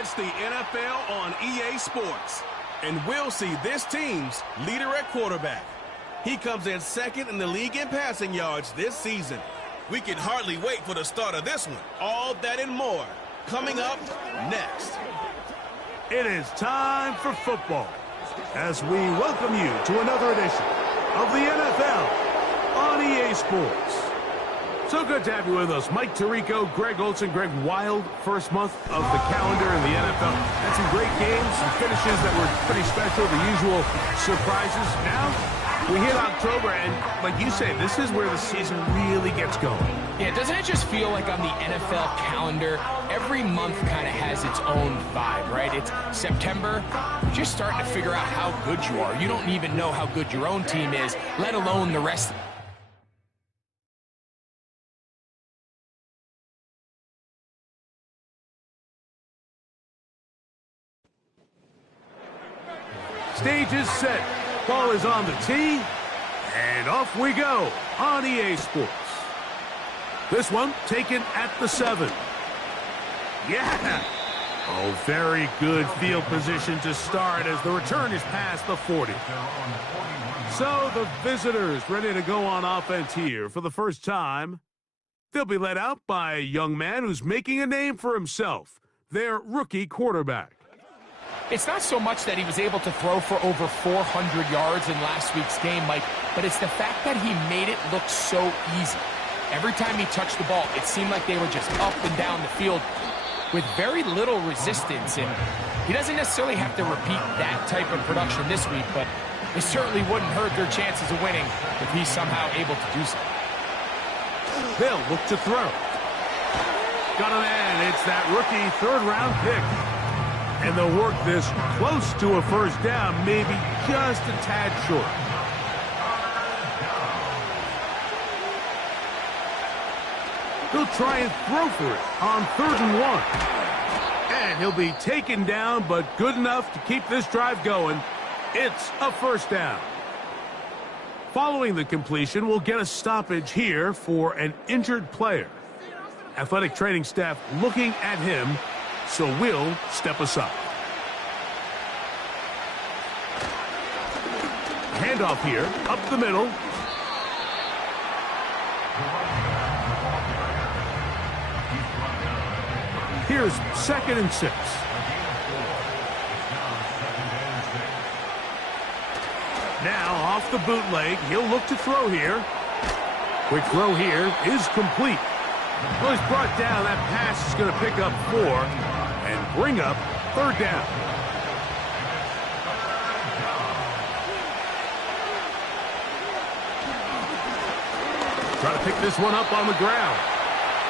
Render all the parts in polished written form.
It's the NFL on EA Sports, and we'll see this team's leader at quarterback. He comes in second in the league in passing yards this season. We can hardly wait for the start of this one. All that and more coming up next. It is time for football as we welcome you to another edition of the NFL on EA Sports. So good to have you with us. Mike Tirico, Greg Olson. Greg, wild first month of the calendar in the NFL. Had some great games, some finishes that were pretty special, the usual surprises. Now, we hit October, and like you say, this is where the season really gets going. Yeah, doesn't it just feel like on the NFL calendar, every month kind of has its own vibe, right? It's September, you're just starting to figure out how good you are. You don't even know how good your own team is, let alone the rest. Stage is set. Ball is on the tee. And off we go on EA Sports. This one taken at the 7. Yeah. Oh, very good field position to start as the return is past the 40. So the visitors ready to go on offense here for the first time. They'll be led out by a young man who's making a name for himself, their rookie quarterback. It's not so much that he was able to throw for over 400 yards in last week's game, Mike, but it's the fact that he made it look so easy. Every time he touched the ball, it seemed like they were just up and down the field with very little resistance. And he doesn't necessarily have to repeat that type of production this week, but it certainly wouldn't hurt their chances of winning if he's somehow able to do so. They'll look to throw. Got a man. It's that rookie third-round pick. And they'll work this close to a first down, maybe just a tad short. He'll try and throw for it on 3rd and 1. And he'll be taken down, but good enough to keep this drive going. It's a first down. Following the completion, we'll get a stoppage here for an injured player. Athletic training staff looking at him, so we'll step aside. Handoff here, up the middle. Here's 2nd and 6. Now off the bootleg, he'll look to throw here. Quick throw here is complete. Well, he's brought down. That pass is going to pick up 4 and bring up 3rd down. Try to pick this one up on the ground.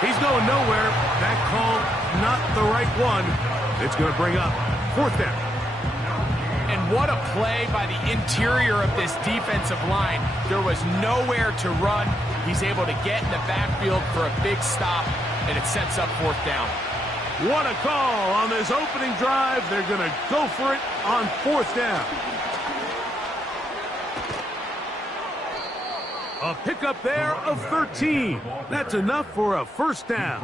He's going nowhere. That call, not the right one. It's going to bring up 4th down. And what a play by the interior of this defensive line. There was nowhere to run. He's able to get in the backfield for a big stop, and it sets up 4th down. What a call on this opening drive. They're going to go for it on 4th down. A pickup there of 13. That's enough for a first down.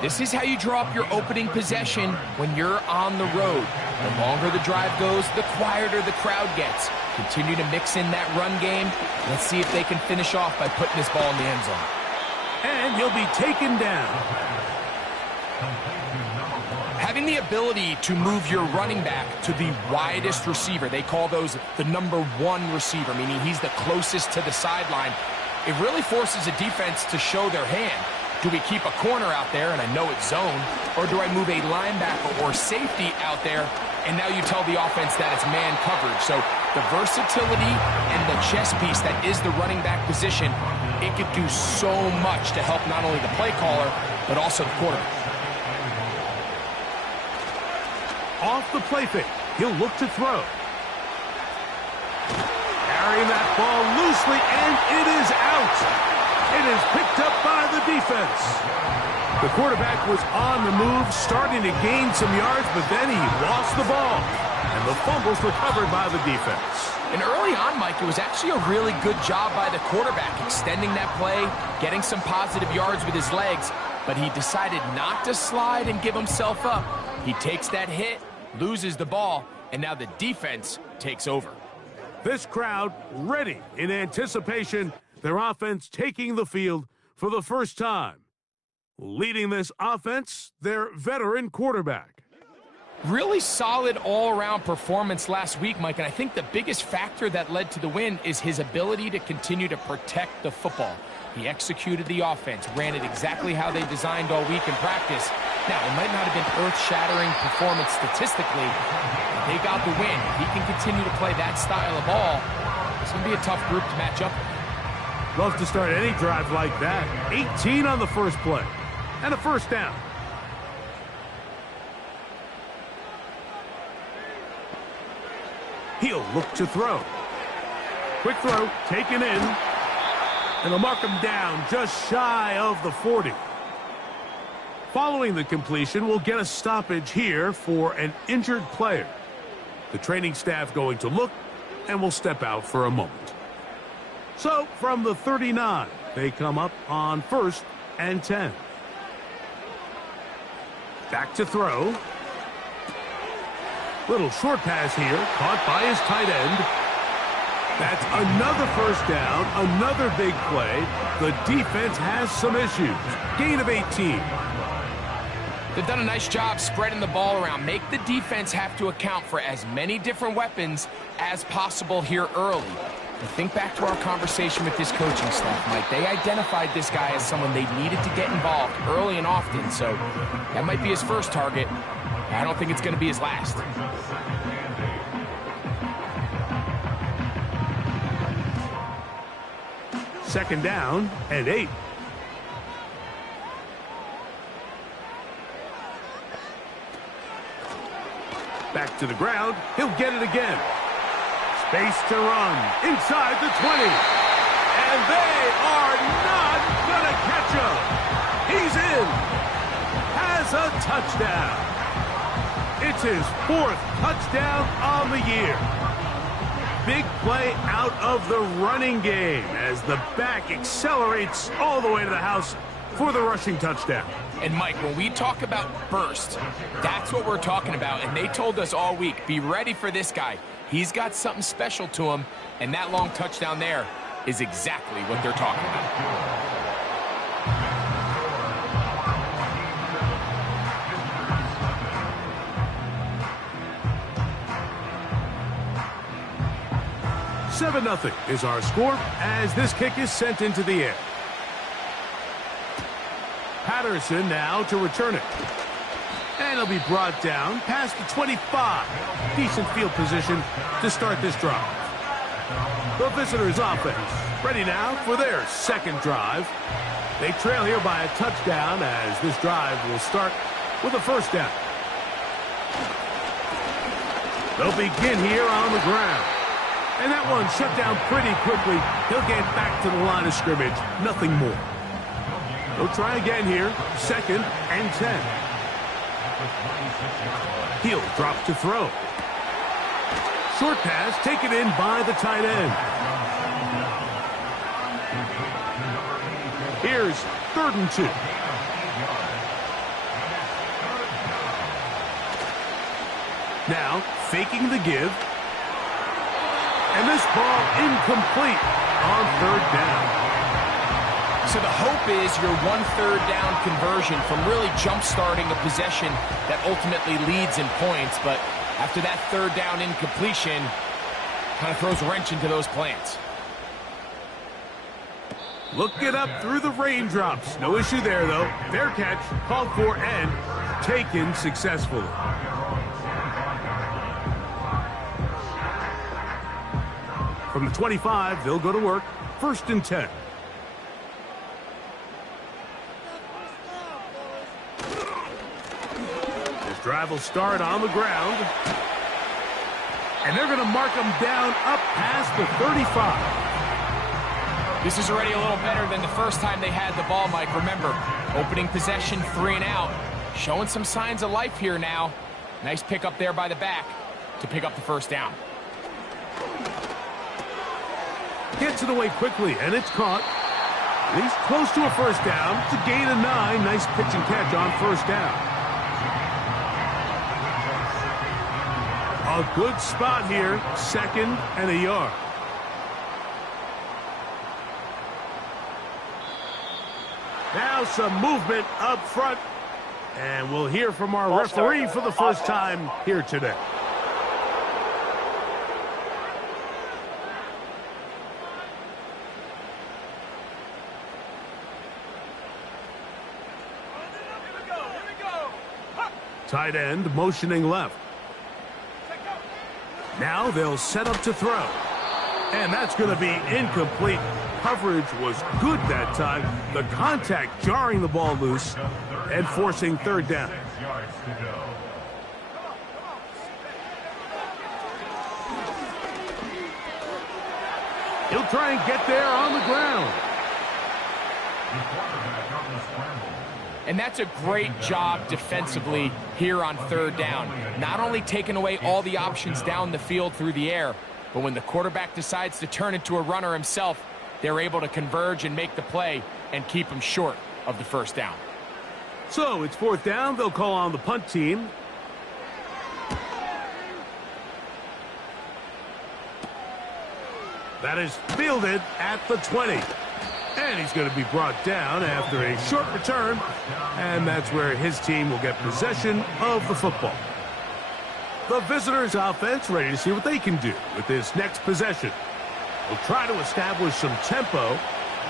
This is how you draw up your opening possession when you're on the road. The longer the drive goes, the quieter the crowd gets. Continue to mix in that run game. Let's see if they can finish off by putting this ball in the end zone. And he'll be taken down. Having the ability to move your running back to the widest receiver, they call those the number 1 receiver, meaning he's the closest to the sideline. It really forces a defense to show their hand. Do we keep a corner out there, and I know it's zone, or do I move a linebacker or safety out there, and now you tell the offense that it's man coverage? So the versatility and the chess piece that is the running back position, it could do so much to help not only the play caller, but also the quarterback. Off the play fake, he'll look to throw. Carrying that ball loosely, and it is out. It is picked up by the defense. The quarterback was on the move, starting to gain some yards, but then he lost the ball. And the fumble's recovered by the defense. And early on, Mike, it was actually a really good job by the quarterback, extending that play, getting some positive yards with his legs. but he decided not to slide and give himself up. He takes that hit, loses the ball, and now the defense takes over. This crowd ready in anticipation, their offense taking the field for the first time. Leading this offense, their veteran quarterback. Really solid all-around performance last week, Mike, and I think the biggest factor that led to the win is his ability to continue to protect the football. He executed the offense, ran it exactly how they designed all week in practice. Now, it might not have been earth-shattering performance statistically, but they got the win. If he can continue to play that style of ball, it's going to be a tough group to match up with. Love to start any drive like that. 18 on the first play, and a first down. He'll look to throw. Quick throw, taken in. And they'll mark him down just shy of the 40. Following the completion, we'll get a stoppage here for an injured player. The training staff going to look, and will step out for a moment. So, from the 39, they come up on 1st and 10. Back to throw. Little short pass here, caught by his tight end. That's another first down, another big play. The defense has some issues. Gain of 18. They've done a nice job spreading the ball around. Make the defense have to account for as many different weapons as possible here early. And think back to our conversation with this coaching staff, Mike. They identified this guy as someone they needed to get involved early and often, so that might be his first target. I don't think it's going to be his last. Second down and 8. Back to the ground. He'll get it again. Space to run inside the 20. And they are not going to catch him. He's in. Has a touchdown. It's his 4th touchdown on the year. Big play out of the running game as the back accelerates all the way to the house for the rushing touchdown. And Mike, when we talk about burst, that's what we're talking about. And they told us all week, be ready for this guy. He's got something special to him, and that long touchdown there is exactly what they're talking about. Seven 0 is our score as this kick is sent into the air. Patterson now to return it. And it'll be brought down past the 25. Decent field position to start this drive. The visitors' offense ready now for their second drive. They trail here by a touchdown as this drive will start with a first down. They'll begin here on the ground. And that one shut down pretty quickly. He'll get back to the line of scrimmage. Nothing more. They'll try again here. 2nd and 10. He'll drop to throw. Short pass taken in by the tight end. Here's 3rd and 2. Now, faking the give. And this ball incomplete on 3rd down. So the hope is your 1 3rd down conversion from really jump-starting a possession that ultimately leads in points. But after that 3rd down incompletion, kind of throws a wrench into those plans. Looking up through the raindrops. No issue there, though. Fair catch, called for, and taken successfully. From the 25, they'll go to work. 1st and 10. This drive will start on the ground. And they're going to mark them down up past the 35. This is already a little better than the first time they had the ball, Mike. Remember, opening possession, 3 and out. Showing some signs of life here now. Nice pick up there by the back to pick up the first down. Gets it away quickly, and it's caught. He's close to a first down. It's a gain of 9. Nice pitch and catch on first down. A good spot here. 2nd and a yard. Now some movement up front. And we'll hear from our referee for the first time here today. Tight end motioning left. Now they'll set up to throw. And that's going to be incomplete. Coverage was good that time. The contact jarring the ball loose and forcing 3rd down. He'll try and get there on the ground. And that's a great job defensively here on 3rd down. Not only taking away all the options down the field through the air, but when the quarterback decides to turn into a runner himself, they're able to converge and make the play and keep him short of the 1st down. So it's 4th down. They'll call on the punt team. That is fielded at the 20. And he's going to be brought down after a short return. And that's where his team will get possession of the football. The visitors' offense ready to see what they can do with this next possession. They'll try to establish some tempo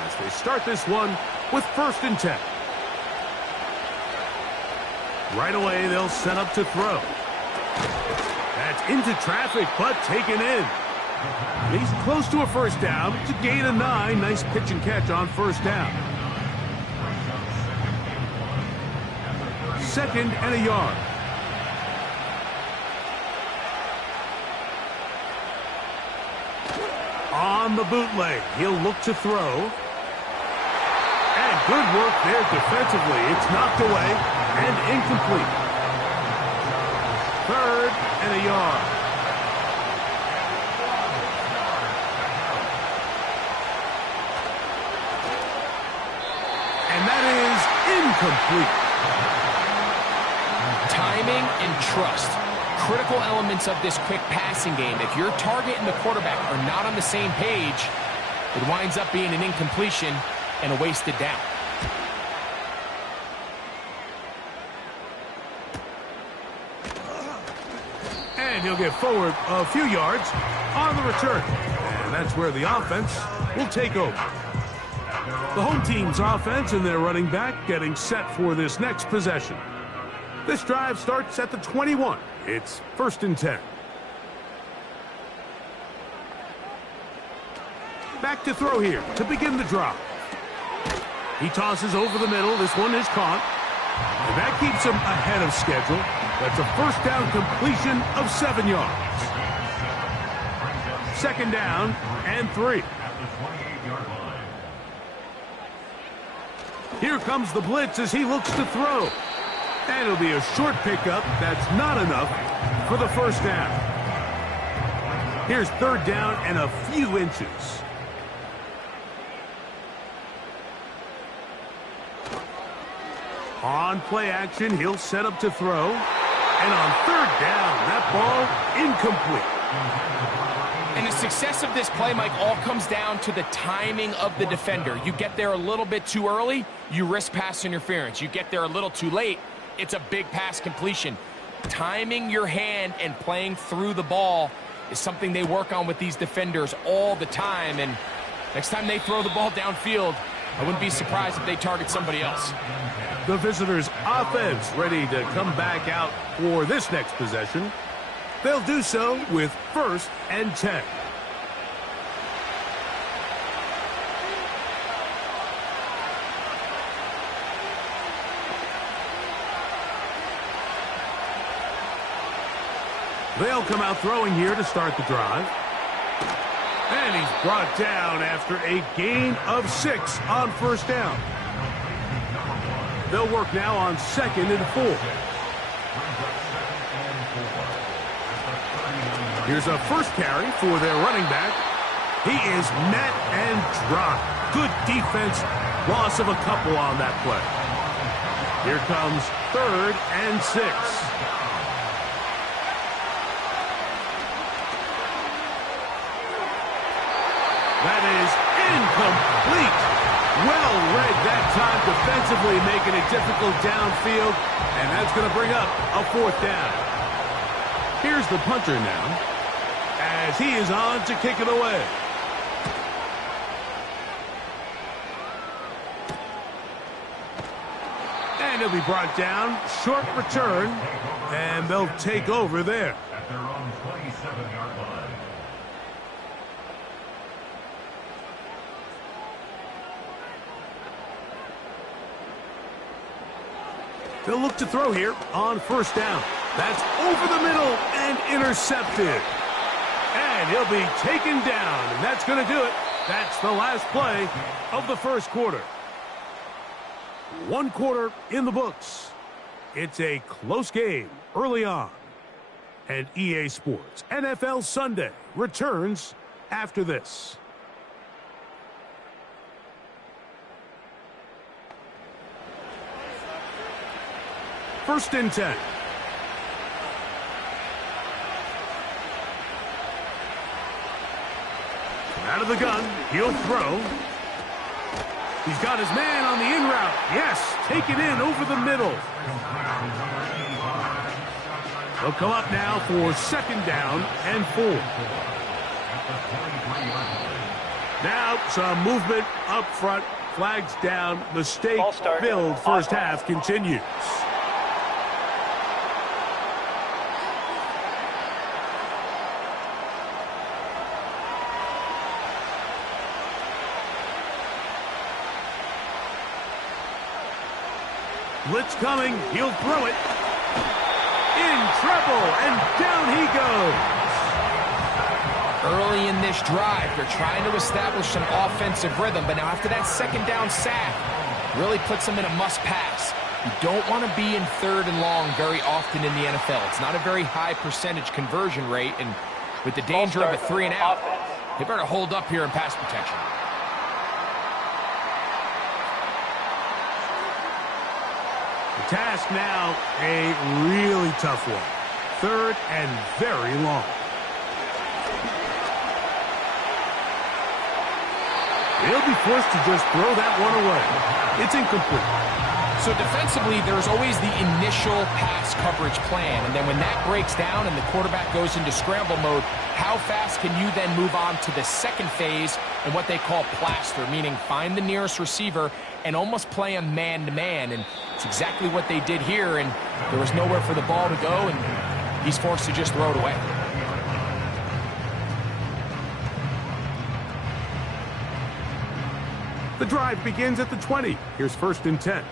as they start this one with 1st and 10. Right away, they'll set up to throw. That's into traffic, but taken in. He's close to a first down. It's a gain of 9. Nice pitch and catch on 1st down. 2nd and a yard. On the bootleg, he'll look to throw. And good work there defensively. It's knocked away and incomplete. 3rd and a yard. And that is incomplete. Timing and trust. Critical elements of this quick passing game. If your target and the quarterback are not on the same page, it winds up being an incompletion and a wasted down. And he'll get forward a few yards on the return. And that's where the offense will take over. The home team's offense and their running back getting set for this next possession. This drive starts at the 21. It's 1st and 10. Back to throw here to begin the drive. He tosses over the middle. This one is caught. And that keeps him ahead of schedule. That's a 1st down completion of 7 yards. 2nd down and 3. Here comes the blitz as he looks to throw. And it'll be a short pickup. That's not enough for the 1st down. Here's 3rd down and a few inches. On play action, he'll set up to throw. And on 3rd down, that ball incomplete. And the success of this play, Mike, all comes down to the timing of the defender. You get there a little bit too early, you risk pass interference. You get there a little too late, it's a big pass completion. Timing your hand and playing through the ball is something they work on with these defenders all the time. And next time they throw the ball downfield, I wouldn't be surprised if they target somebody else. The visitors' offense ready to come back out for this next possession. They'll do so with 1st and 10. They'll come out throwing here to start the drive. And he's brought down after a gain of 6 on 1st down. They'll work now on 2nd and 4. Here's a first carry for their running back. He is met and dropped. Good defense. Loss of a couple on that play. Here comes 3rd and 6. That is incomplete. Well read that time defensively, making it difficult downfield, and that's going to bring up a 4th down. Here's the punter now, as he is on to kick it away. And he'll be brought down. Short return, and they'll take over there. At their own 27-yard line. They'll look to throw here on 1st down. That's over the middle and intercepted. And he'll be taken down, and that's going to do it. That's the last play of the 1st quarter. 1 quarter in the books. It's a close game early on. And EA Sports NFL Sunday returns after this. First and 10. Out of the gun, he'll throw. He's got his man on the in route. Yes, take it in over the middle. He'll come up now for 2nd down and 4. Now some movement up front. Flags down. Mistake filled first half continues. Blitz coming. He'll throw it. In trouble, and down he goes. Early in this drive, they're trying to establish an offensive rhythm, but now after that 2nd down sack, really puts them in a must-pass. You don't want to be in 3rd and long very often in the NFL. It's not a very high percentage conversion rate, and with the danger of a 3 and out, they better hold up here in pass protection. The task now, a really tough one. 3rd and very long. He'll be forced to just throw that one away. It's incomplete. So defensively, there's always the initial pass coverage plan, and then when that breaks down and the quarterback goes into scramble mode, how fast can you then move on to the 2nd phase and what they call plaster, meaning find the nearest receiver and almost play him man-to-man, and it's exactly what they did here, and there was nowhere for the ball to go, and he's forced to just throw it away. The drive begins at the 20. Here's 1st and 10.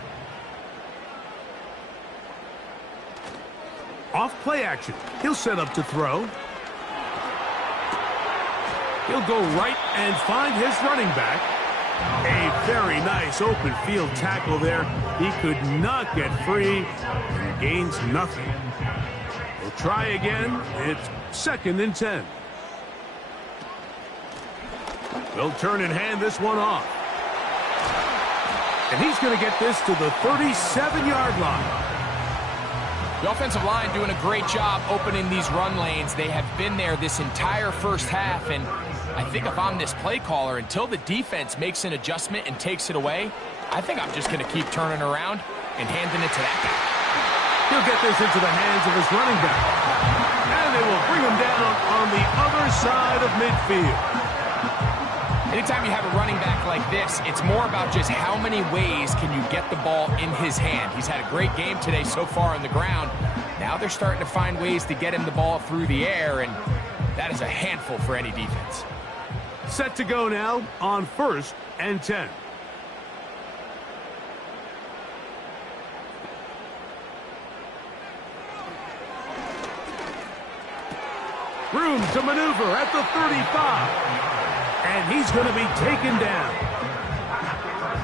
Off play action. He'll set up to throw. He'll go right and find his running back. A very nice open field tackle there. He could not get free and gains nothing. We'll try again. It's 2nd and 10. They'll turn and hand this one off. And he's going to get this to the 37-yard line. The offensive line doing a great job opening these run lanes. They have been there this entire first half, and I think if I'm this play caller, until the defense makes an adjustment and takes it away, I think I'm just going to keep turning around and handing it to that guy. He'll get this into the hands of his running back. And they will bring him down on the other side of midfield. Anytime you have a running back like this, it's more about just how many ways can you get the ball in his hand. He's had a great game today so far on the ground. Now they're starting to find ways to get him the ball through the air, and that is a handful for any defense. Set to go now on 1st and 10. Room to maneuver at the 35. And he's going to be taken down.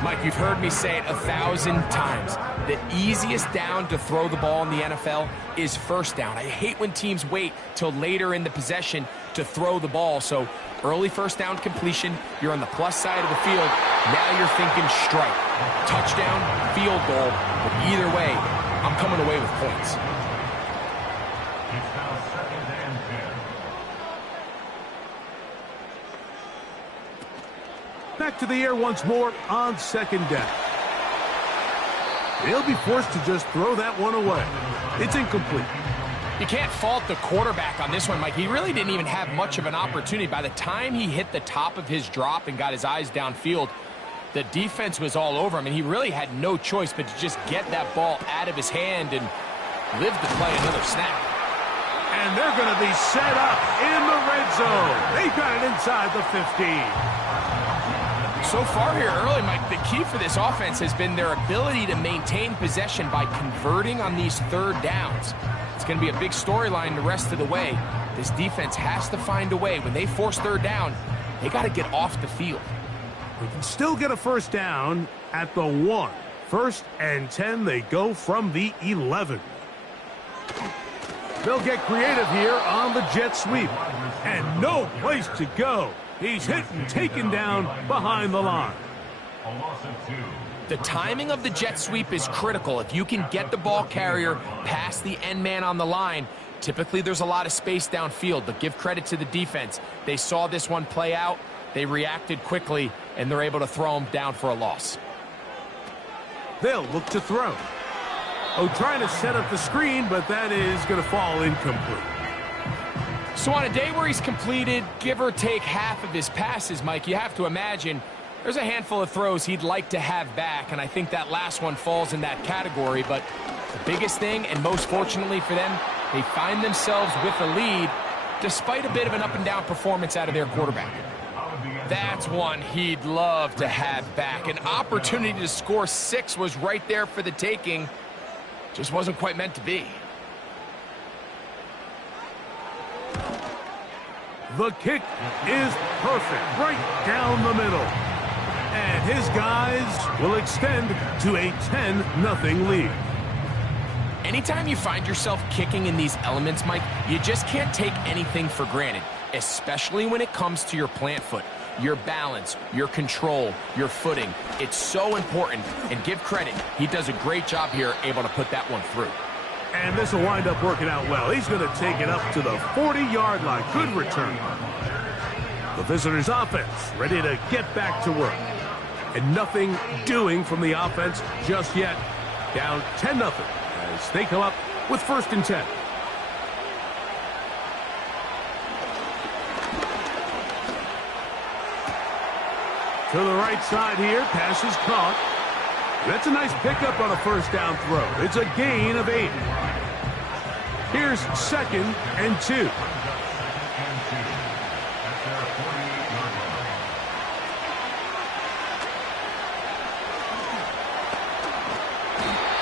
Mike, you've heard me say it 1,000 times. The easiest down to throw the ball in the NFL is 1st down. I hate when teams wait till later in the possession to throw the ball. So Early first down completion. You're on the plus side of the field. Now you're thinking strike. Touchdown, field goal. But either way, I'm coming away with points. It's now 2nd and 10. Back to the air once more on 2nd down. They'll be forced to just throw that one away. It's incomplete. You can't fault the quarterback on this one, Mike. He really didn't even have much of an opportunity. By the time he hit the top of his drop and got his eyes downfield, the defense was all over him, and he really had no choice but to just get that ball out of his hand and live to play another snap. And they're going to be set up in the red zone. They got it inside the 15. So far here early, Mike, the key for this offense has been their ability to maintain possession by converting on these third downs. It's going to be a big storyline the rest of the way. This defense has to find a way. When they force third down, they got to get off the field. We can still get a first down at the 1. 1st and 10, they go from the 11. They'll get creative here on the jet sweep. And no place to go. He's hit and taken down behind the line. A loss of 2. The timing of the jet sweep is critical. If you can get the ball carrier past the end man on the line, typically there's a lot of space downfield, but give credit to the defense. They saw this one play out, they reacted quickly, and they're able to throw him down for a loss. They'll look to throw. Oh, trying to set up the screen, but that is going to fall incomplete. So on a day where he's completed, give or take half of his passes, Mike, you have to imagine there's a handful of throws he'd like to have back, and I think that last one falls in that category. But the biggest thing, and most fortunately for them, they find themselves with a lead despite a bit of an up-and-down performance out of their quarterback. That's one he'd love to have back. An opportunity to score 6 was right there for the taking. Just wasn't quite meant to be. The kick is perfect, right down the middle. And his guys will extend to a 10-0 lead. Anytime you find yourself kicking in these elements, Mike, you just can't take anything for granted, especially when it comes to your plant foot, your balance, your control, your footing. It's so important, and give credit. He does a great job here, able to put that one through. And this will wind up working out well. He's going to take it up to the 40-yard line. Good return. The visitors' offense ready to get back to work. And nothing doing from the offense just yet. Down 10-0 as they come up with 1st and 10. To the right side here, pass is caught. That's a nice pickup on a first down throw. It's a gain of 8. Here's 2nd and 2.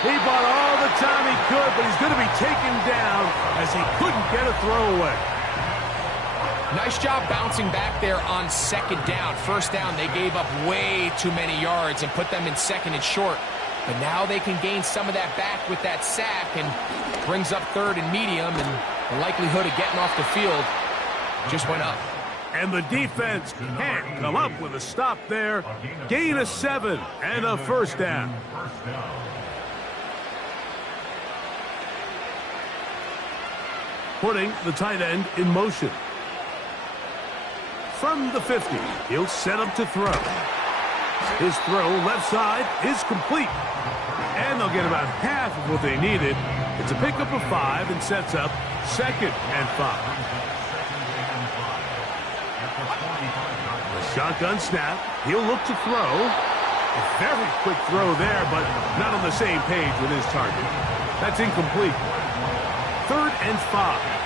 He bought all the time he could, but he's going to be taken down as he couldn't get a throwaway. Nice job bouncing back there on 2nd down. 1st down, they gave up way too many yards and put them in 2nd and short. But now they can gain some of that back with that sack and brings up 3rd and medium, and the likelihood of getting off the field just went up. And the defense can't come up with a stop there. Gain of 7 and a 1st down. Putting the tight end in motion. From the 50, he'll set up to throw. His throw left side is complete. And they'll get about half of what they needed. It's a pickup of 5 and sets up 2nd and 5. The shotgun snap. He'll look to throw. A very quick throw there, but not on the same page with his target. That's incomplete. 3rd and 5.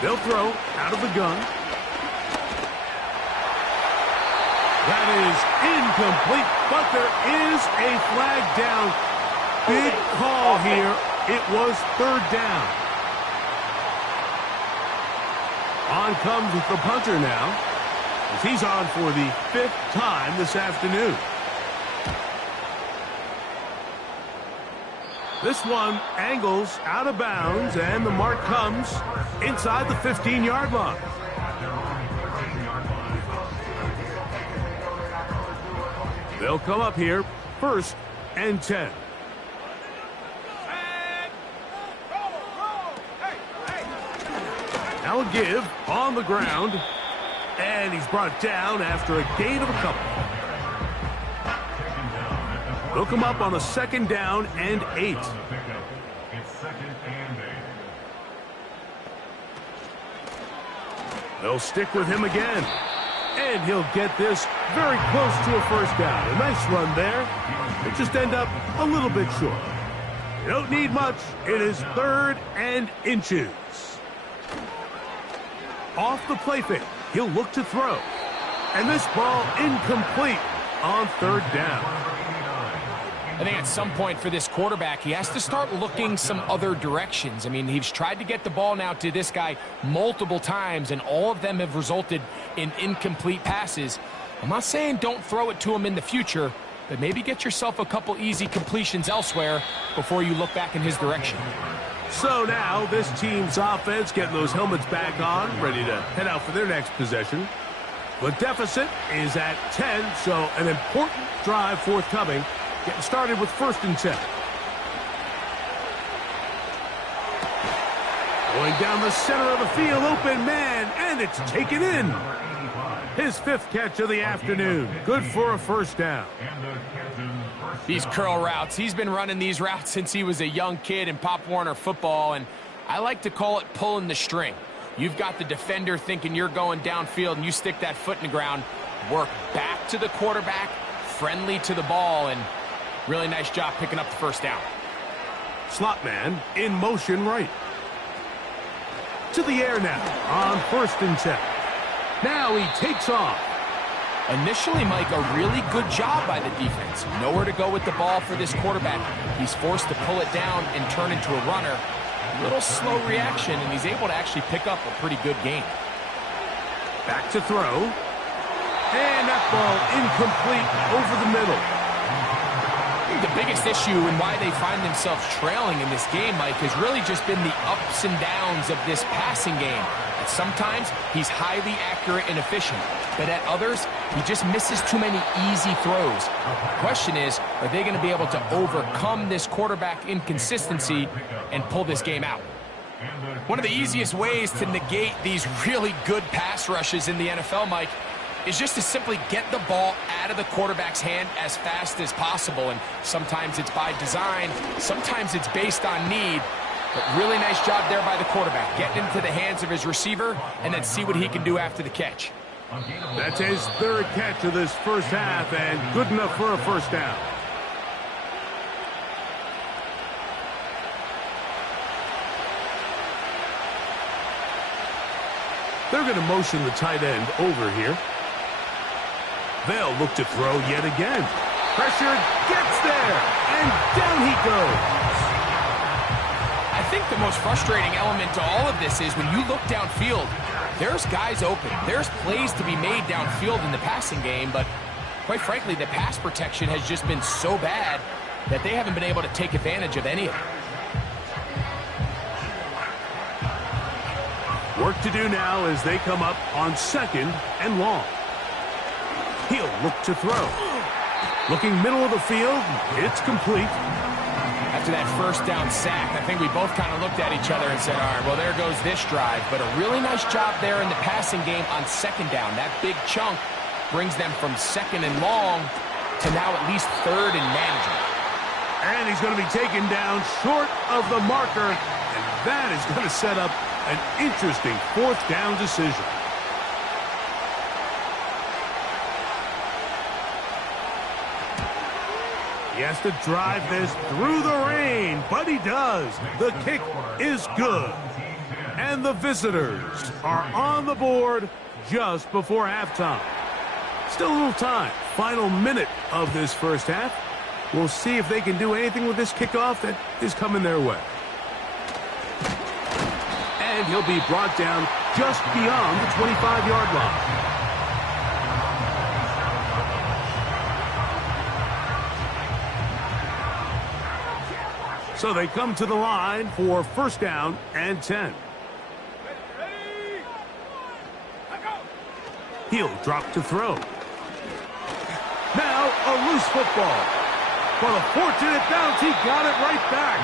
They'll throw out of the gun. That is incomplete, but there is a flag down. Big call here. It was 3rd down. On comes the punter now, as he's on for the 5th time this afternoon. This one angles out of bounds, and the mark comes inside the 15-yard line. They'll come up here, 1st and 10. Now a give on the ground, and he's brought down after a gain of a couple. They'll come up on a 2nd down and 8. It's 2nd and 8. They'll stick with him again. And he'll get this very close to a 1st down. A nice run there. They just end up a little bit short. You don't need much. It is 3rd and inches. Off the play fake, he'll look to throw. And this ball incomplete on 3rd down. I think at some point for this quarterback, he has to start looking some other directions. I mean, he's tried to get the ball now to this guy multiple times, and all of them have resulted in incomplete passes. I'm not saying don't throw it to him in the future, but maybe get yourself a couple easy completions elsewhere before you look back in his direction. So now this team's offense getting those helmets back on, ready to head out for their next possession. The deficit is at 10, so an important drive forthcoming. Getting started with 1st and 10. Going down the center of the field, open man, and it's taken in. His 5th catch of the afternoon. Good for a 1st down. These curl routes, he's been running these routes since he was a young kid in Pop Warner football, and I like to call it pulling the string. You've got the defender thinking you're going downfield, and you stick that foot in the ground, work back to the quarterback, friendly to the ball, and really nice job picking up the 1st down. Slot man in motion right. To the air now on 1st and 10. Now he takes off. Initially, Mike, a really good job by the defense. Nowhere to go with the ball for this quarterback. He's forced to pull it down and turn into a runner. A little slow reaction, and he's able to actually pick up a pretty good gain. Back to throw. And that ball incomplete over the middle. The biggest issue and why they find themselves trailing in this game, Mike, has really just been the ups and downs of this passing game. And sometimes he's highly accurate and efficient, but at others, he just misses too many easy throws. The question is, are they going to be able to overcome this quarterback inconsistency and pull this game out? One of the easiest ways to negate these really good pass rushes in the NFL, Mike, is just to simply get the ball out of the quarterback's hand as fast as possible. And sometimes it's by design, sometimes it's based on need. But really nice job there by the quarterback, getting into the hands of his receiver and then see what he can do after the catch. That's his 3rd catch of this 1st half, and good enough for a 1st down. They're going to motion the tight end over here. They'll look to throw yet again. Pressure gets there, and down he goes. I think the most frustrating element to all of this is when you look downfield, there's guys open. There's plays to be made downfield in the passing game, but quite frankly, the pass protection has just been so bad that they haven't been able to take advantage of any of it. Work to do now as they come up on 2nd and long. He'll look to throw. Looking middle of the field, it's complete. After that 1st down sack, I think we both kind of looked at each other and said, all right, well, there goes this drive. But a really nice job there in the passing game on 2nd down. That big chunk brings them from 2nd and long to now at least 3rd and manageable. And he's going to be taken down short of the marker, and that is going to set up an interesting 4th down decision. He has to drive this through the rain, but he does. The kick is good. And the visitors are on the board just before halftime. Still a little time. Final minute of this 1st half. We'll see if they can do anything with this kickoff that is coming their way. And he'll be brought down just beyond the 25-yard line. So they come to the line for first down and 10. He'll drop to throw. Now a loose football. But a fortunate bounce, he got it right back.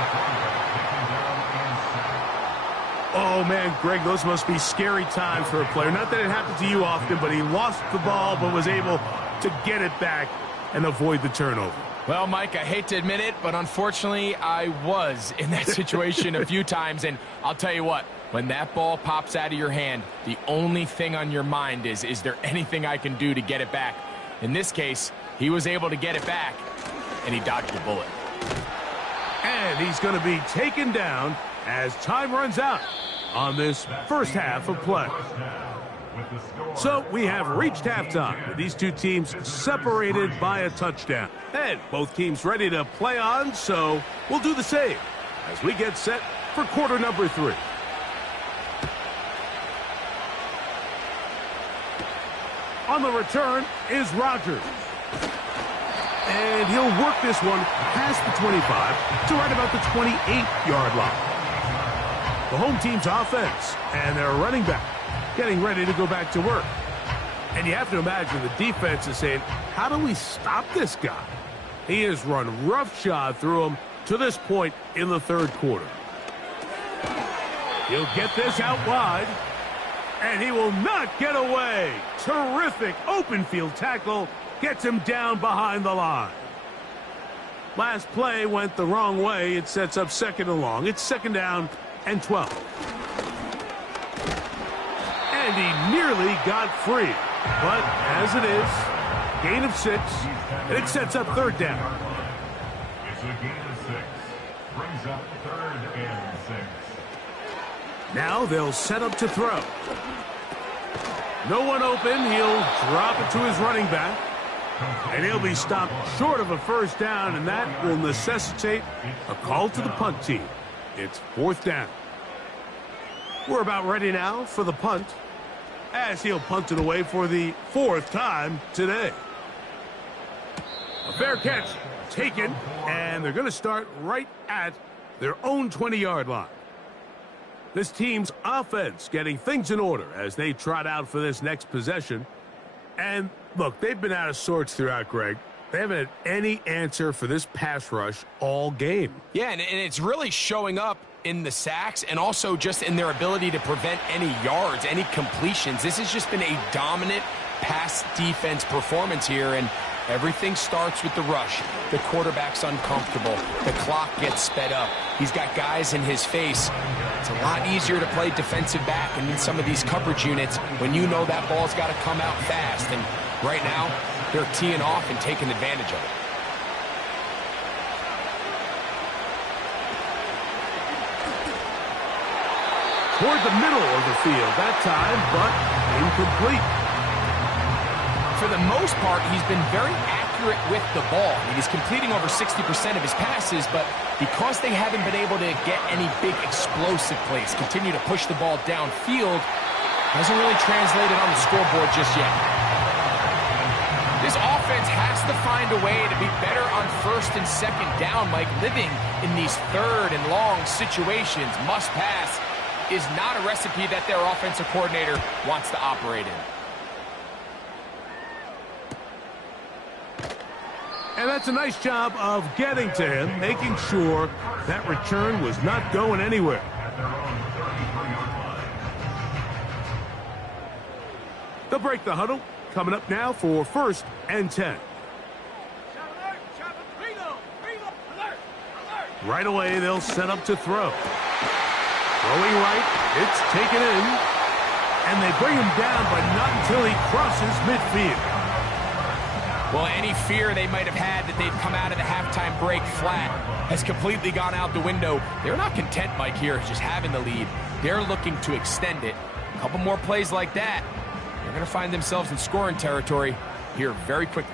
Oh, man, Greg, those must be scary times for a player. Not that it happened to you often, but he lost the ball but was able to get it back and avoid the turnover. Well, Mike, I hate to admit it, but unfortunately, I was in that situation a few times. And I'll tell you what, when that ball pops out of your hand, the only thing on your mind is there anything I can do to get it back? In this case, he was able to get it back, and he dodged the bullet. And he's going to be taken down as time runs out on this first half of play. So we have reached halftime with these two teams separated by a touchdown. And both teams ready to play on, so we'll do the same as we get set for quarter number 3. On the return is Rodgers. And he'll work this one past the 25 to right about the 28-yard line. The home team's offense and their running back getting ready to go back to work. And you have to imagine the defense is saying, how do we stop this guy? He has run roughshod through him to this point in the third quarter. He'll get this out wide, and he will not get away. Terrific open field tackle gets him down behind the line. Last play went the wrong way. It sets up second and long. It's second down and 12. And he nearly got free. But as it is, gain of 6, and it sets up third down. It's a gain of 6. Brings up third and 6. Now they'll set up to throw. No one open. He'll drop it to his running back. And he'll be stopped short of a first down, and that will necessitate a call to the punt team. It's fourth down. We're about ready now for the punt, as he'll punt it away for the 4th time today. A fair catch taken, and they're going to start right at their own 20-yard line. This team's offense getting things in order as they trot out for this next possession. And look, they've been out of sorts throughout, Greg. They haven't had any answer for this pass rush all game. Yeah, and it's really showing up in the sacks and also just in their ability to prevent any yards, any completions. This has just been a dominant pass defense performance here, and everything starts with the rush. The quarterback's uncomfortable. The clock gets sped up. He's got guys in his face. It's a lot easier to play defensive back and in some of these coverage units when you know that ball's got to come out fast. And right now, they're teeing off and taking advantage of it. Toward the middle of the field that time, but incomplete. For the most part, he's been very accurate with the ball. I mean, he's completing over 60% of his passes, but because they haven't been able to get any big explosive plays, continue to push the ball downfield, hasn't really translated on the scoreboard just yet. This offense has to find a way to be better on first and second down, Mike. Living in these third and long situations, must pass, is not a recipe that their offensive coordinator wants to operate in. And that's a nice job of getting to him, making sure that return was not going anywhere. They'll break the huddle. Coming up now for first and 10. Right away, they'll set up to throw. Throwing right, it's taken in. And they bring him down, but not until he crosses midfield. Well, any fear they might have had that they'd come out of the halftime break flat has completely gone out the window. They're not content, Mike, here, just having the lead. They're looking to extend it. A couple more plays like that, they're going to find themselves in scoring territory here very quickly.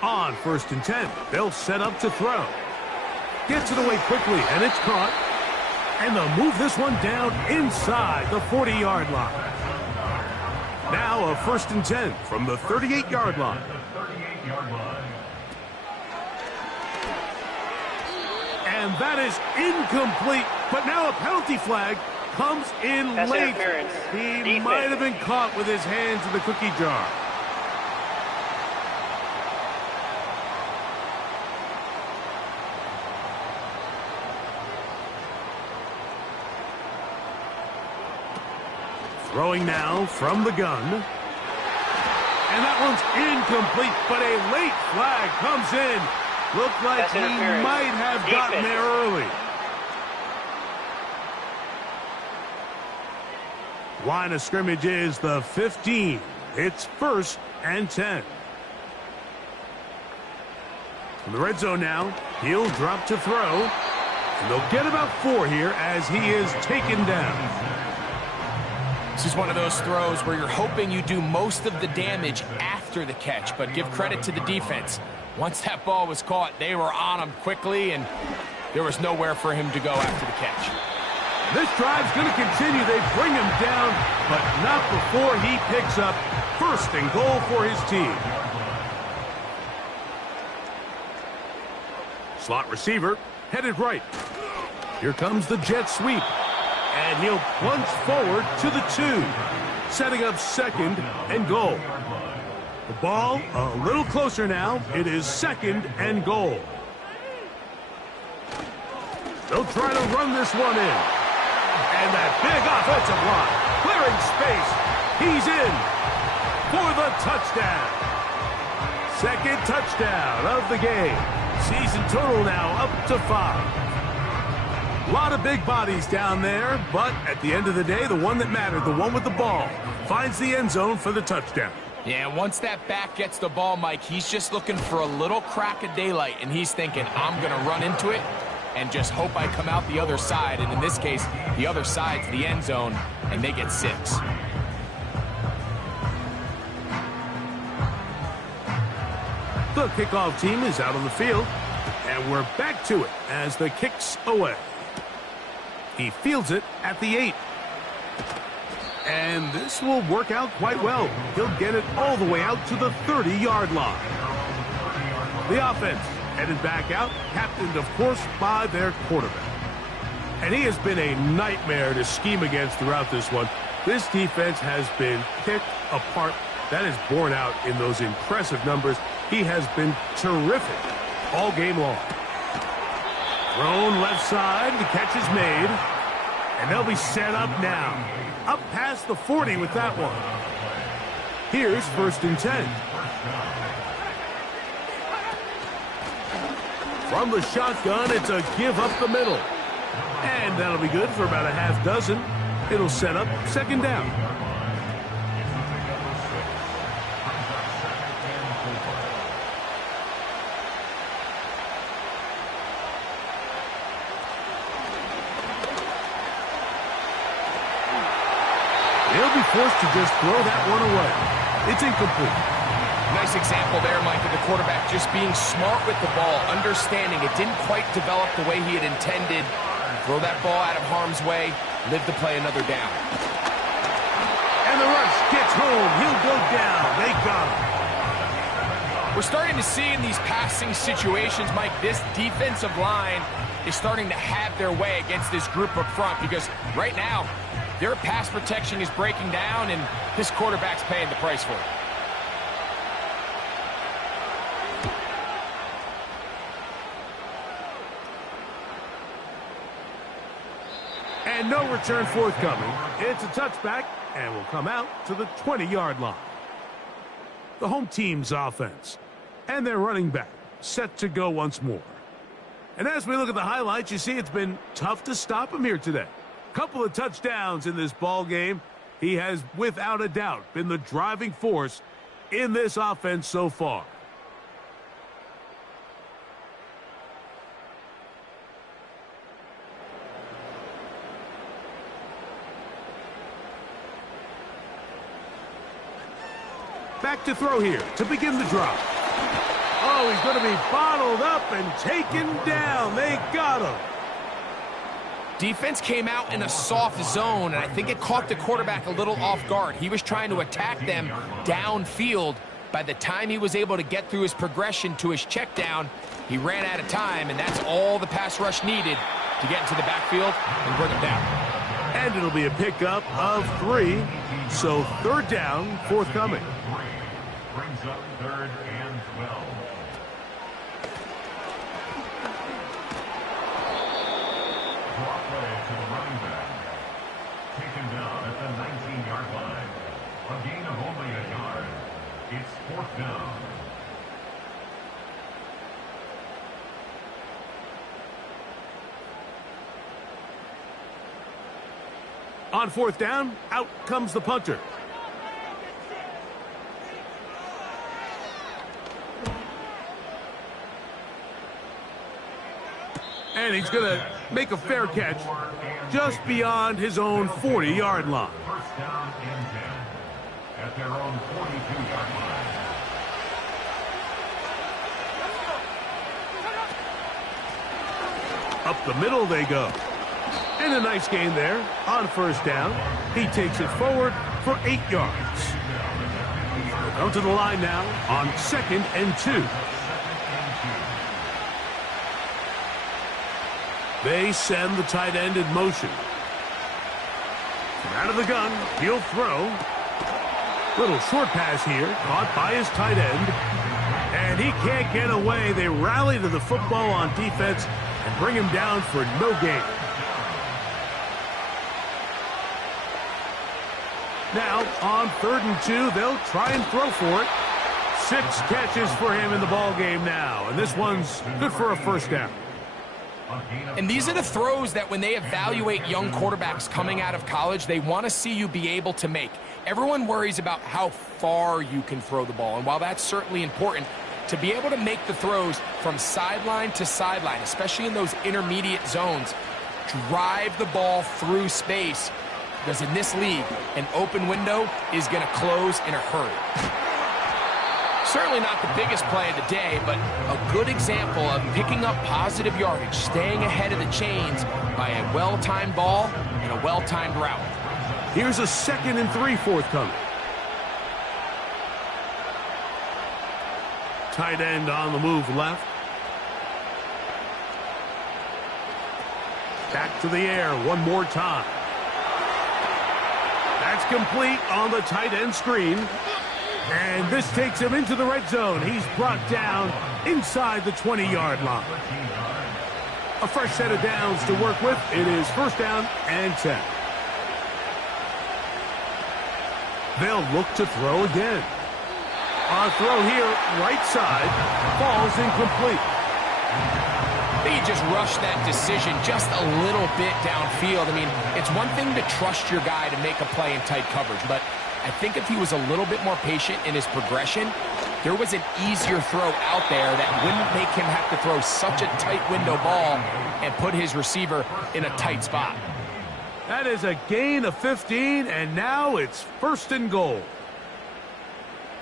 On first and 10, they'll set up to throw. Gets it away quickly, and it's caught. And they'll move this one down inside the 40-yard line. Now a 1st and 10 from the 38-yard line. And that is incomplete, but now a penalty flag comes in late. He might have been caught with his hands in the cookie jar. Throwing now from the gun. And that one's incomplete, but a late flag comes in. Looked like he might have gotten there early. Line of scrimmage is the 15. It's 1st and 10. In the red zone now, he'll drop to throw. And they'll get about 4 here as he is taken down. This is one of those throws where you're hoping you do most of the damage after the catch, but give credit to the defense. Once that ball was caught, they were on him quickly, and there was nowhere for him to go after the catch. This drive's going to continue. They bring him down, but not before he picks up 1st and goal for his team. Slot receiver headed right. Here comes the jet sweep. And he'll plunge forward to the 2, setting up 2nd and goal. The ball a little closer now. It is 2nd and goal. They'll try to run this one in. And that big offensive line, clearing space. He's in for the touchdown. 2nd touchdown of the game. Season total now up to 5. A lot of big bodies down there, but at the end of the day, the one that mattered, the one with the ball, finds the end zone for the touchdown. Yeah, once that back gets the ball, Mike, he's just looking for a little crack of daylight, and he's thinking, I'm going to run into it and just hope I come out the other side. And in this case, the other side's the end zone, and they get 6. The kickoff team is out on the field, and we're back to it as the kick's away. He fields it at the 8. And this will work out quite well. He'll get it all the way out to the 30-yard line. The offense headed back out, captained, of course, by their quarterback. And he has been a nightmare to scheme against throughout this one. This defense has been picked apart. That is borne out in those impressive numbers. He has been terrific all game long. Thrown left side, the catch is made, and they'll be set up now. Up past the 40 with that one. Here's 1st and 10. From the shotgun, it's a give up the middle. And that'll be good for about a half dozen. It'll set up 2nd down. He'll be forced to just throw that one away. It's incomplete. Nice example there, Mike, of the quarterback just being smart with the ball, understanding it didn't quite develop the way he had intended. Throw that ball out of harm's way, live to play another down. And the rush gets home. He'll go down. They got him. We're starting to see in these passing situations, Mike, this defensive line is starting to have their way against this group up front, because right now, their pass protection is breaking down, and this quarterback's paying the price for it. And no return forthcoming. It's a touchback, and will come out to the 20-yard line. The home team's offense and their running back set to go once more. And as we look at the highlights, you see it's been tough to stop him here today. Couple of touchdowns in this ball game. He has, without a doubt, been the driving force in this offense so far. Back to throw here to begin the drive. Oh, he's going to be bottled up and taken down. They got him. defense came out in a soft zone, and I think it caught the quarterback a little off guard. He was trying to attack them downfield. By the time he was able to get through his progression to his check down, he ran out of time, and that's all the pass rush needed to get into the backfield and bring him down. And it'll be a pickup of 3, so 3rd down, forthcoming. Brings up 3rd and 12. Draw play to the running back. Taken down at the 19-yard line. A gain of only a yard. It's 4th down. On 4th down, out comes the punter. And he's going to make a fair catch just beyond his own 40-yard line. 1st down and 10 at their own 42-yard line. Up the middle they go. And a nice gain there on 1st down. He takes it forward for 8 yards. We'll go to the line now on 2nd and 2. They send the tight end in motion. Out of the gun, he'll throw. Little short pass here, caught by his tight end. And he can't get away. They rally to the football on defense and bring him down for no gain. Now, on 3rd and 2, they'll try and throw for it. 6 catches for him in the ball game now, and this one's good for a 1st down. And these are the throws that when they evaluate young quarterbacks coming out of college, they want to see you be able to make. Everyone worries about how far you can throw the ball, and while that's certainly important, to be able to make the throws from sideline to sideline, especially in those intermediate zones, drive the ball through space, because in this league, an open window is going to close in a hurry. Certainly not the biggest play of the day, but a good example of picking up positive yardage, staying ahead of the chains by a well-timed ball and a well-timed route. Here's a 2nd and 3 forthcoming. Tight end on the move left. Back to the air one more time. That's complete on the tight end screen. And this takes him into the red zone. He's brought down inside the 20-yard line. A fresh set of downs to work with. It is 1st down and 10. They'll look to throw again. On throw here, right side, falls incomplete. I think he just rushed that decision just a little bit downfield. I mean, it's one thing to trust your guy to make a play in tight coverage, but I think if he was a little bit more patient in his progression, there was an easier throw out there that wouldn't make him have to throw such a tight window ball and put his receiver in a tight spot. That is a gain of 15, and now it's 1st and goal.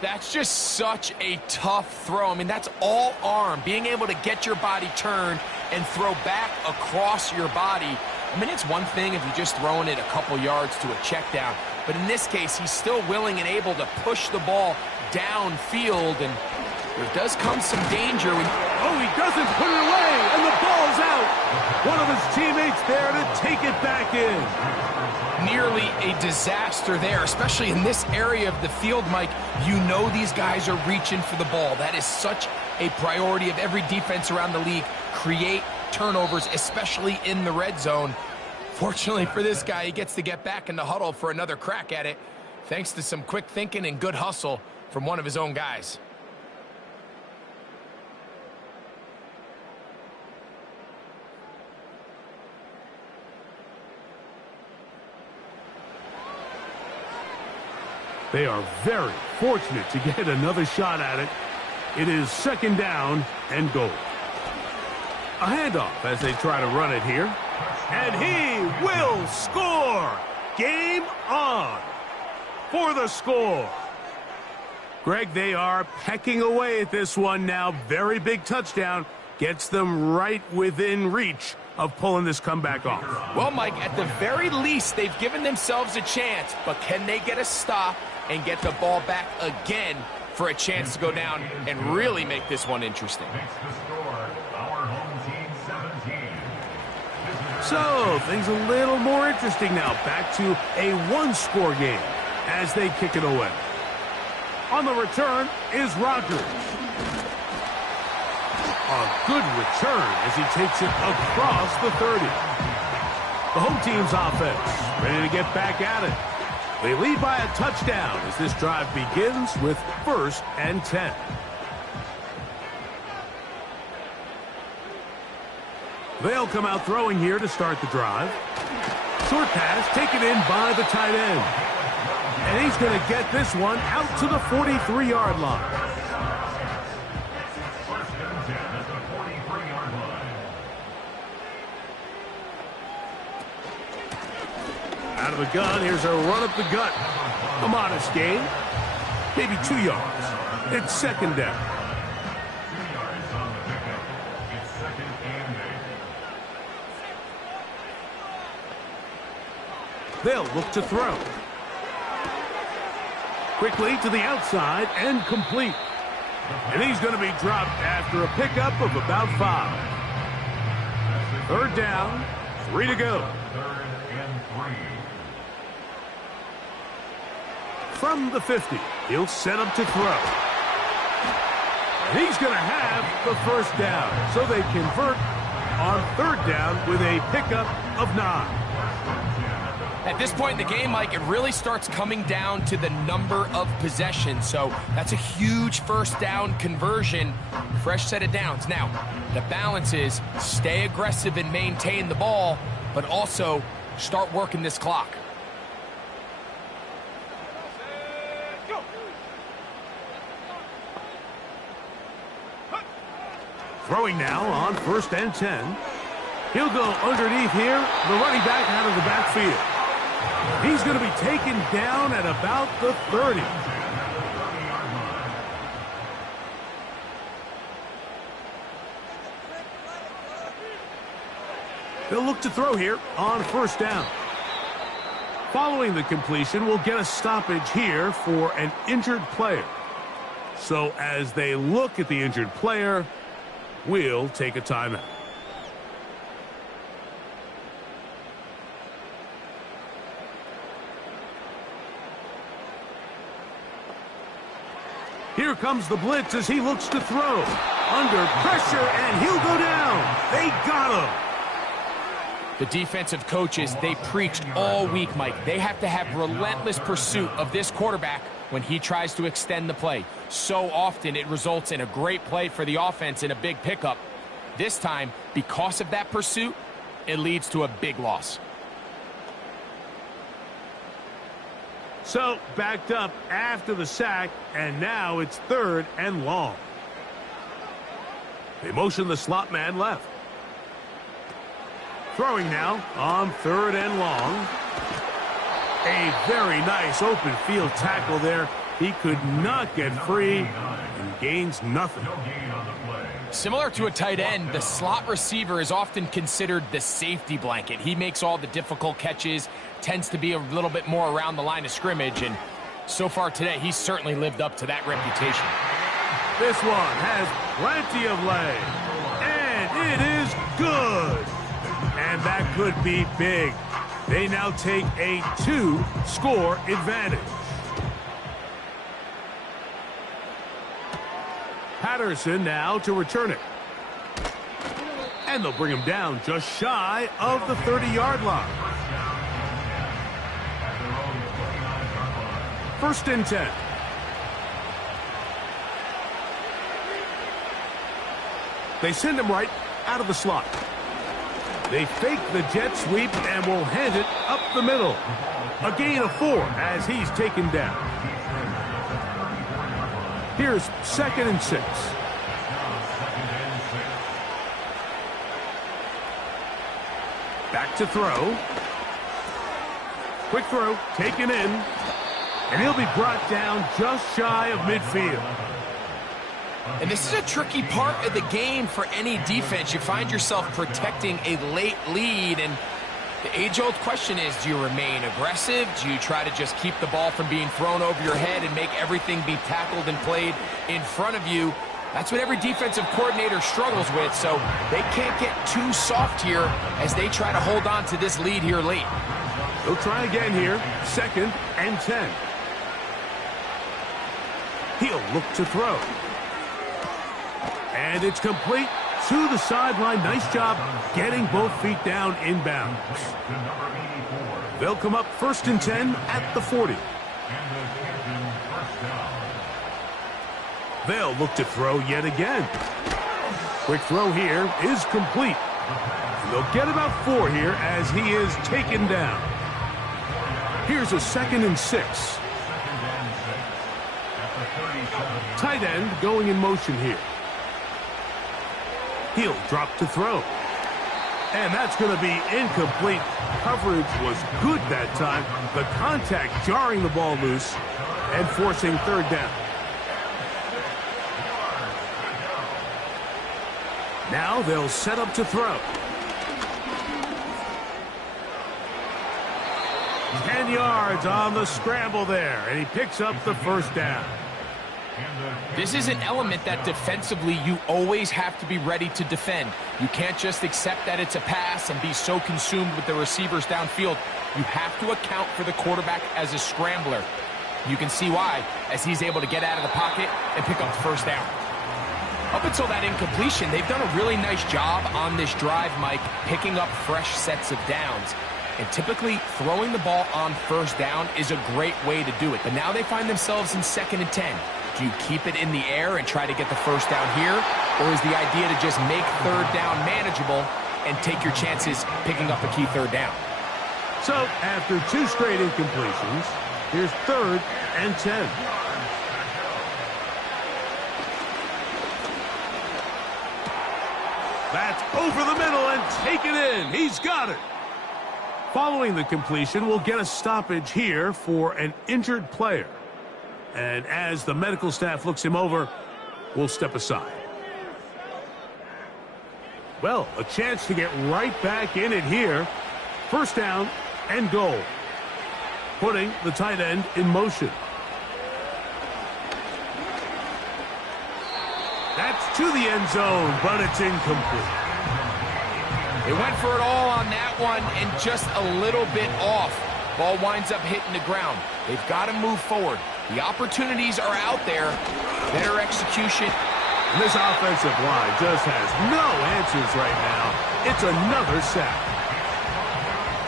That's just such a tough throw. I mean, that's all arm, being able to get your body turned and throw back across your body. I mean, it's one thing if you're just throwing it a couple yards to a check down, but in this case, he's still willing and able to push the ball downfield, and there does come some danger. Oh, he doesn't put it away, and the ball's out. One of his teammates there to take it back in. Nearly a disaster there, especially in this area of the field, Mike. You know these guys are reaching for the ball. That is such a priority of every defense around the league. Create turnovers, especially in the red zone. Fortunately for this guy, he gets to get back in the huddle for another crack at it, thanks to some quick thinking and good hustle from one of his own guys. They are very fortunate to get another shot at it. It is 2nd down and goal. A handoff as they try to run it here. And he will score! Game on! For the score. Greg, they are pecking away at this one now. Very big touchdown. Gets them right within reach of pulling this comeback off? Well, Mike, at the very least, they've given themselves a chance, but can they get a stop and get the ball back again for a chance to go down and really make this one interesting? Makes the score our home team 17. So, things a little more interesting now. Back to a one-score game as they kick it away. On the return is Rogers. A good return as he takes it across the 30. The home team's offense ready to get back at it. They lead by a touchdown as this drive begins with 1st and 10. They'll come out throwing here to start the drive. Short pass taken in by the tight end. And he's going to get this one out to the 43-yard line. First and 10 at the 43-yard line. Out of the gun, here's a run up the gut. A modest gain. Maybe 2 yards. It's 2nd down. 2 yards on the pickup. It's 2nd and 8. They'll look to throw. Quickly to the outside and complete. And he's going to be dropped after a pickup of about 5. 3rd down, 3 to go. 3rd and 3. From the 50, he'll set up to throw. And he's going to have the 1st down. So they convert on 3rd down with a pickup of 9. At this point in the game, Mike, it really starts coming down to the number of possessions. So that's a huge 1st down conversion. Fresh set of downs. Now, the balance is stay aggressive and maintain the ball, but also start working this clock. Throwing now on 1st and 10. He'll go underneath here. The running back out of the backfield. He's going to be taken down at about the 30. They'll look to throw here on 1st down. Following the completion, we'll get a stoppage here for an injured player. So as they look at the injured player, we'll take a timeout. Here comes the blitz as he looks to throw. Under pressure, and he'll go down. They got him. The defensive coaches, they preached all week, Mike. They have to have relentless pursuit of this quarterback when he tries to extend the play. So often it results in a great play for the offense and a big pickup. This time, because of that pursuit, it leads to a big loss. So, backed up after the sack, and now it's 3rd and long. They motion the slot man left. Throwing now on 3rd and long. A very nice open field tackle there. He could not get free and gains nothing. No gain on the play. Similar to a tight end, the slot receiver is often considered the safety blanket. He makes all the difficult catches, tends to be a little bit more around the line of scrimmage, and so far today, he's certainly lived up to that reputation. This one has plenty of leg, and it is good. And that could be big. They now take a 2-score advantage. Patterson now to return it. And they'll bring him down just shy of the 30-yard line. 1st and 10. They send him right out of the slot. They fake the jet sweep and will hand it up the middle. A gain of 4 as he's taken down. Here's 2nd and 6. Back to throw. Quick throw, taken in. And he'll be brought down just shy of midfield. And this is a tricky part of the game for any defense. You find yourself protecting a late lead, and the age-old question is, do you remain aggressive? Do you try to just keep the ball from being thrown over your head and make everything be tackled and played in front of you? That's what every defensive coordinator struggles with, so they can't get too soft here as they try to hold on to this lead here late. They'll try again here, 2nd and 10. He'll look to throw. And it's complete to the sideline. Nice job getting both feet down inbounds. They'll come up 1st and 10 at the 40. They'll look to throw yet again. Quick throw here is complete. They'll get about 4 here as he is taken down. Here's a 2nd and 6. Tight end going in motion here. He'll drop to throw. And that's going to be incomplete. Coverage was good that time. The contact jarring the ball loose and forcing 3rd down. Now they'll set up to throw. 10 yards on the scramble there, and he picks up the 1st down. This is an element that defensively you always have to be ready to defend. You can't just accept that it's a pass and be so consumed with the receivers downfield. You have to account for the quarterback as a scrambler. You can see why, as he's able to get out of the pocket and pick up the 1st down. Up until that incompletion, they've done a really nice job on this drive, Mike, picking up fresh sets of downs. And typically, throwing the ball on 1st down is a great way to do it. But now they find themselves in 2nd and 10. Do you keep it in the air and try to get the 1st down here? Or is the idea to just make 3rd down manageable and take your chances picking up a key 3rd down? So, after 2 straight incompletions, here's 3rd and 10. That's over the middle and taken in. He's got it. Following the completion, we'll get a stoppage here for an injured player. And as the medical staff looks him over, we'll step aside. Well, a chance to get right back in it here. 1st down and goal. Putting the tight end in motion. That's to the end zone, but it's incomplete. They went for it all on that one and just a little bit off. Ball winds up hitting the ground. They've got to move forward. The opportunities are out there. Better execution. This offensive line just has no answers right now. It's another sack.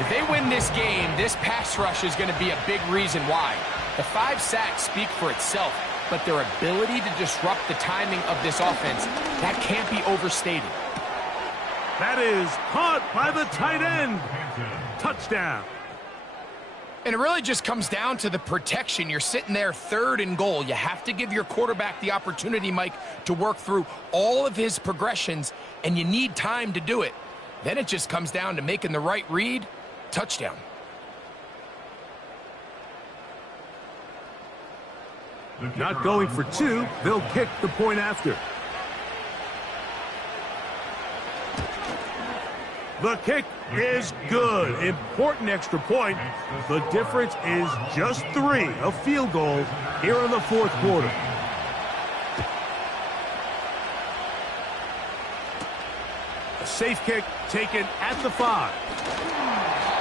If they win this game, this pass rush is going to be a big reason why. The 5 sacks speak for itself, but their ability to disrupt the timing of this offense, that can't be overstated. That is caught by the tight end. Touchdown. And it really just comes down to the protection. You're sitting there 3rd and goal. You have to give your quarterback the opportunity, Mike, to work through all of his progressions, and you need time to do it. Then it just comes down to making the right read. Touchdown. Not going for 2. They'll kick the point after. The kick is good. Important extra point. The difference is just 3. A field goal here in the 4th quarter. A safe kick taken at the 5.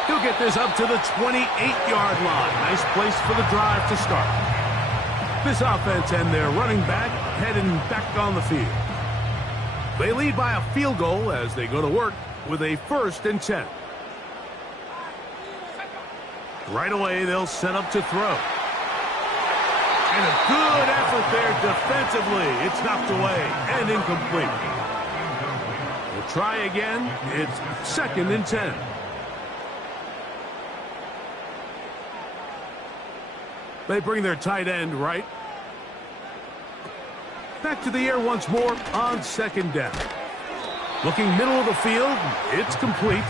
He'll get this up to the 28-yard line. Nice place for the drive to start. This offense and their running back heading back on the field. They lead by a field goal as they go to work with a 1st and 10. Right away, they'll set up to throw. And a good effort there defensively. It's knocked away and incomplete. We'll try again. It's 2nd and 10. They bring their tight end right. Back to the air once more on 2nd down. Looking middle of the field, it's complete.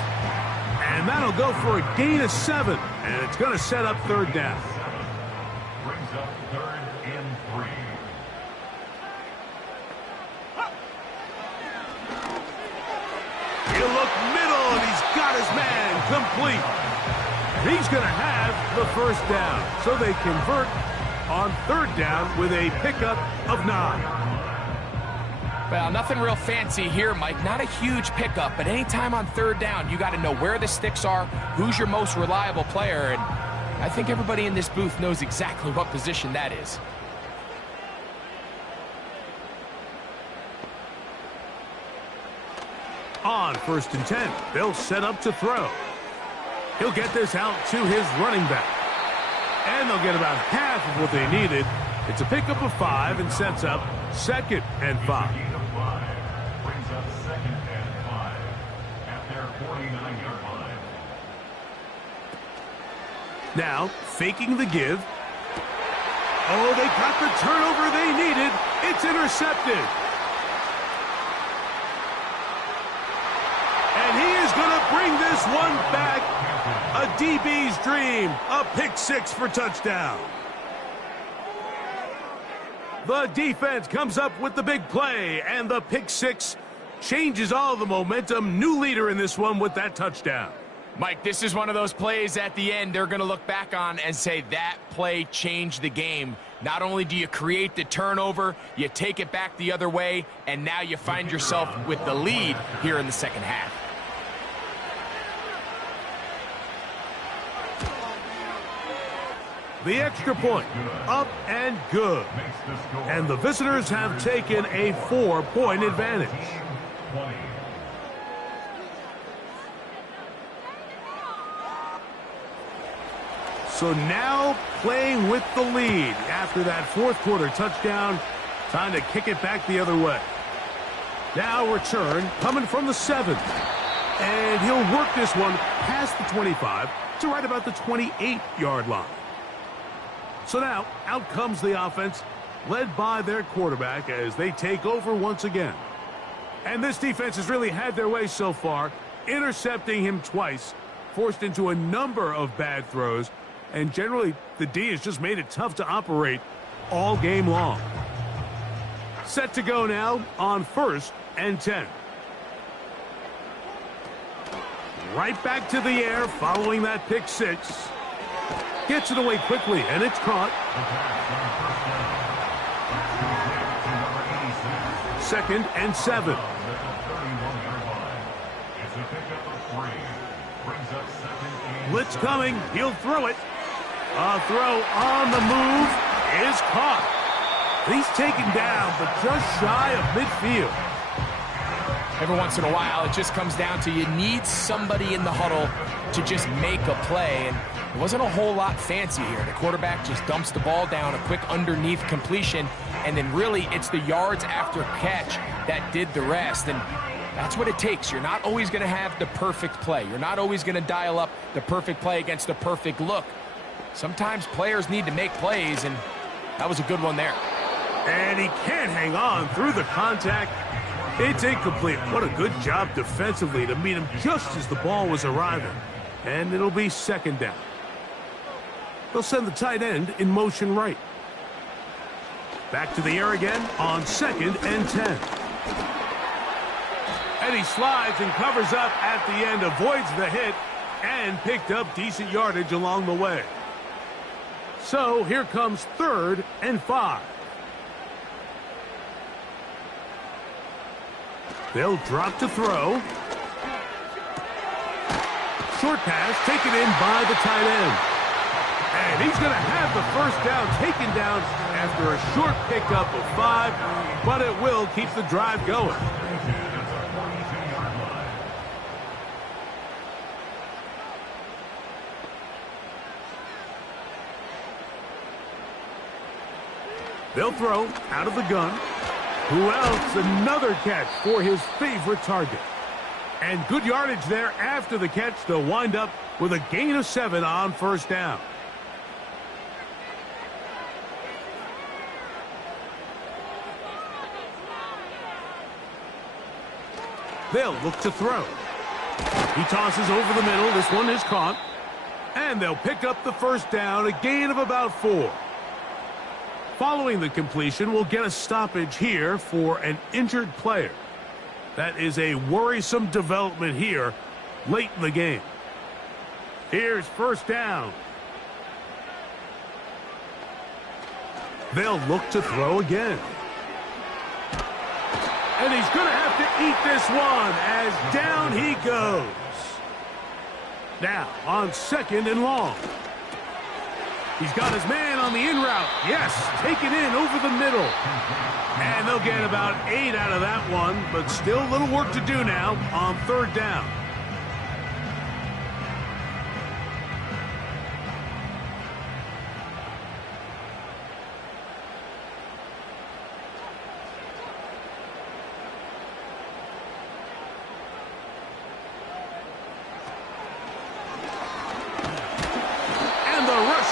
And that'll go for a gain of 7. And it's going to set up 3rd down. Brings up 3rd and 3. He'll look middle, and he's got his man complete. And he's going to have the first down. So they convert on third down with a pickup of 9. Well, nothing real fancy here, Mike. Not a huge pickup, but anytime on third down, you got to know where the sticks are, who's your most reliable player, and I think everybody in this booth knows exactly what position that is. On 1st and 10, they'll set up to throw. He'll get this out to his running back. And they'll get about half of what they needed. It's a pickup of 5 and sets up 2nd and 5. Brings up 2nd and 5 at their 49-yard line. Now, faking the give. Oh, they got the turnover they needed. It's intercepted. And he is going to bring this one back. A DB's dream. A pick 6 for touchdown. The defense comes up with the big play, and the pick 6 changes all the momentum. New leader in this one with that touchdown. Mike, this is one of those plays at the end they're going to look back on and say that play changed the game. Not only do you create the turnover, you take it back the other way, and now you find yourself with the lead here in the second half. The extra point, up and good. And the visitors have taken a 4-point advantage. So now playing with the lead after that fourth quarter touchdown, time to kick it back the other way. Now return coming from the 7. And he'll work this one past the 25 to right about the 28-yard line. So now, out comes the offense, led by their quarterback as they take over once again. And this defense has really had their way so far, intercepting him twice, forced into a number of bad throws, and generally, the D has just made it tough to operate all game long. Set to go now on 1st and 10. Right back to the air following that pick 6. Gets it away quickly, and it's caught. 2nd and 7. Blitz coming. He'll throw it. A throw on the move is caught. He's taken down, but just shy of midfield. Every once in a while, it just comes down to you need somebody in the huddle to just make a play, and it wasn't a whole lot fancy here. The quarterback just dumps the ball down, a quick underneath completion, and then really it's the yards after catch that did the rest, and that's what it takes. You're not always going to have the perfect play. You're not always going to dial up the perfect play against the perfect look. Sometimes players need to make plays, and that was a good one there. And he can't hang on through the contact. It's incomplete. What a good job defensively to meet him just as the ball was arriving. And it'll be 2nd down. They'll send the tight end in motion right. Back to the air again on 2nd and 10. And he slides and covers up at the end, avoids the hit, and picked up decent yardage along the way. So here comes 3rd and 5. They'll drop to throw. Short pass taken in by the tight end. And he's going to have the first down taken down after a short pickup of 5, but it will keep the drive going. They'll throw out of the gun. Who else? Another catch for his favorite target. And good yardage there after the catch. They'll wind up with a gain of 7 on 1st down. They'll look to throw. He tosses over the middle. This one is caught. And they'll pick up the 1st down, a gain of about 4. Following the completion, we'll get a stoppage here for an injured player. That is a worrisome development here late in the game. Here's first down. They'll look to throw again. And he's going to have to eat this one as down he goes. Now on second and long. He's got his man on the in route. Yes, taken in over the middle. And they'll get about 8 out of that one, but still a little work to do now on third down.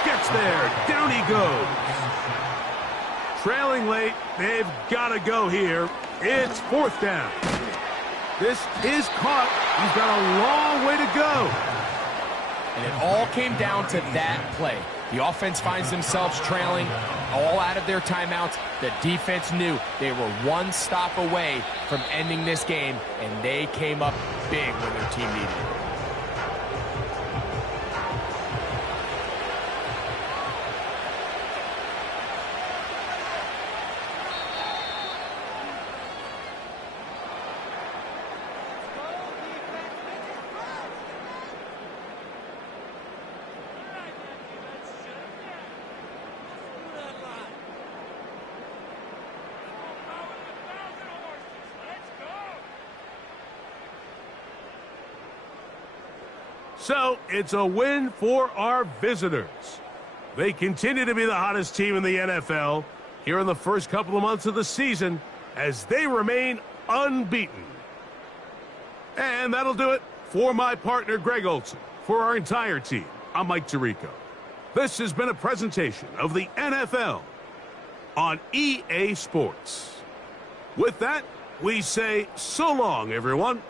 Gets there. Down he goes. Trailing late. They've got to go here. It's fourth down. This is caught. He's got a long way to go. And it all came down to that play. The offense finds themselves trailing, all out of their timeouts. The defense knew they were one stop away from ending this game, and they came up big when their team needed it. So, it's a win for our visitors. They continue to be the hottest team in the NFL here in the first couple of months of the season as they remain unbeaten. And that'll do it for my partner, Greg Olson. For our entire team, I'm Mike Tirico. This has been a presentation of the NFL on EA Sports. With that, we say so long, everyone.